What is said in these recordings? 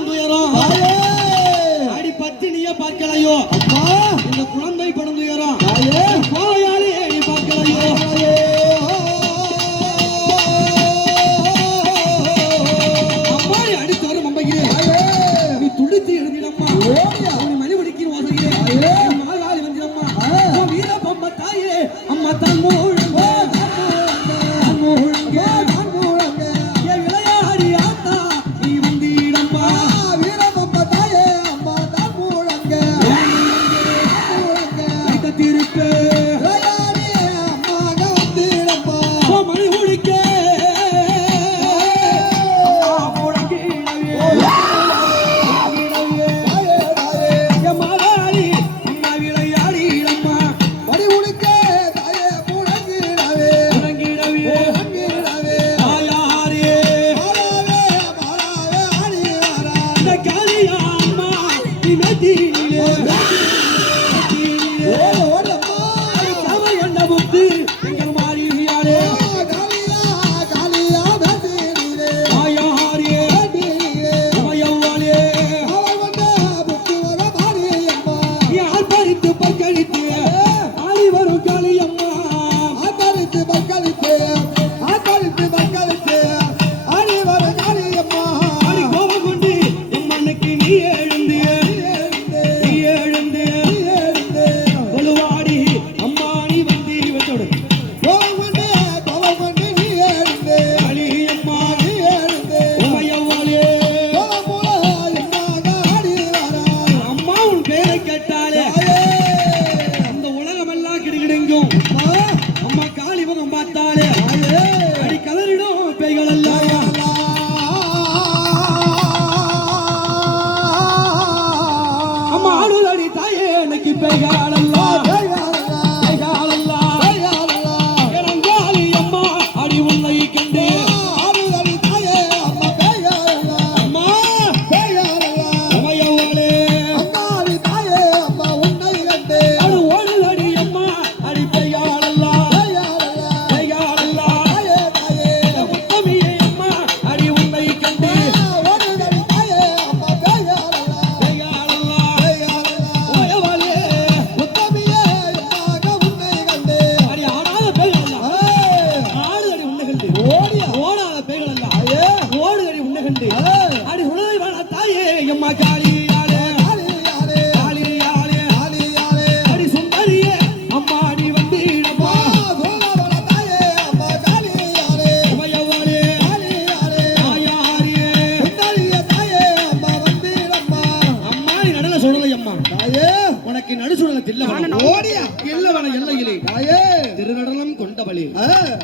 பெருந்துயரம் Yeah. திருவரண தில்லவன ஓடிய? இல்லவன கொண்டவளே.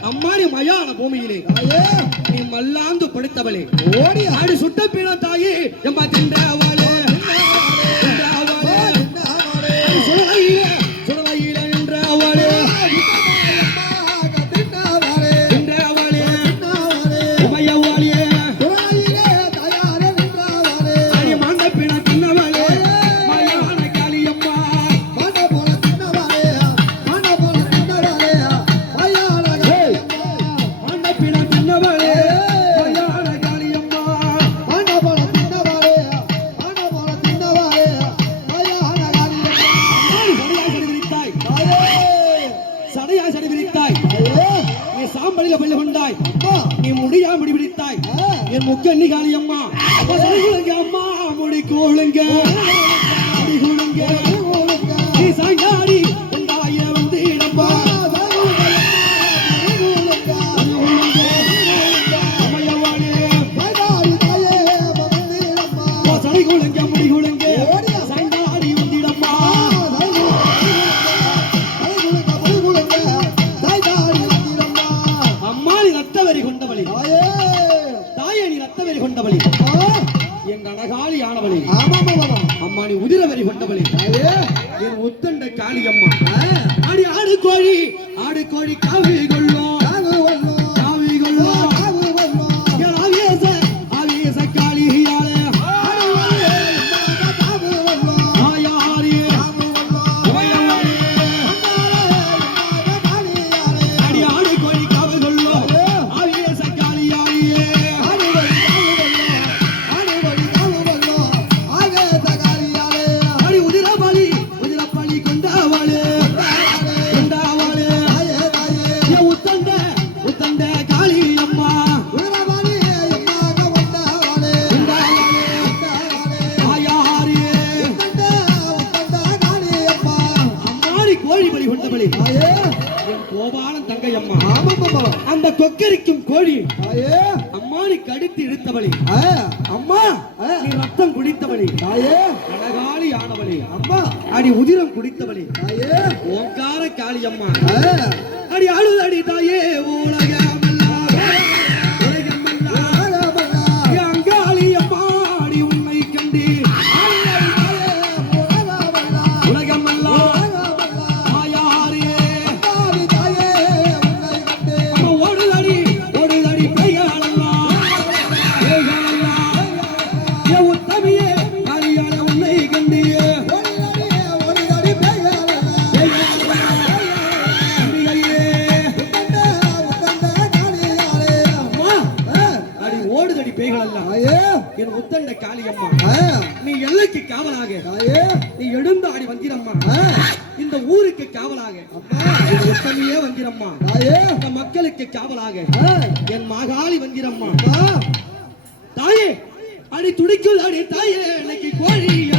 அம்மாடி மயான பூமியிலே. நீ மல்லாந்து படுத்தவளே. ஓடி ஆடி சுட்ட பீன தாயே எம்மா சடையா சடை விரித்தாய். நீ சாம்பலில பள்ளி கொண்டாய். நீ முடியா முடி பிடித்தாய் என் முக்கண்ணி காளி அம்மா. அம்மா. முடி கோளுங்க. நீ சாங்காடி அழகாளி ஆனவளே அம்மா நீ உதிர வரி கொண்டவளே. என் ஒத்தண்ட காளி அம்மா ஆடி ஆடு கோழி ஆடு கோழி காவி கொள்ளும். அம்மா நீ கடித்து இழுத்தவளே. அம்மா. நீ ரத்தம் குடித்தவளே. தாயே. அழகாளி ஆனவளே. அம்மா. அடி உதிரம் குடித்தவளே. தாயே. ஓங்கார காளி அம்மா. அடி அழுதடி தாயே உலக என் உத்தண்ட காளியம்மா. நீ எல்லைக்கு காவலாக. நீ எழுந்தாடி வந்திரம்மா. இந்த ஊருக்கு காவலாக. என் உத்தமியே வந்திரம்மா. இந்த மக்களுக்கு காவலாக. என் மகாளி வந்திரம்மா. தாயே அடி துடிக்குள் அடி தாயே இன்னைக்கு கோழி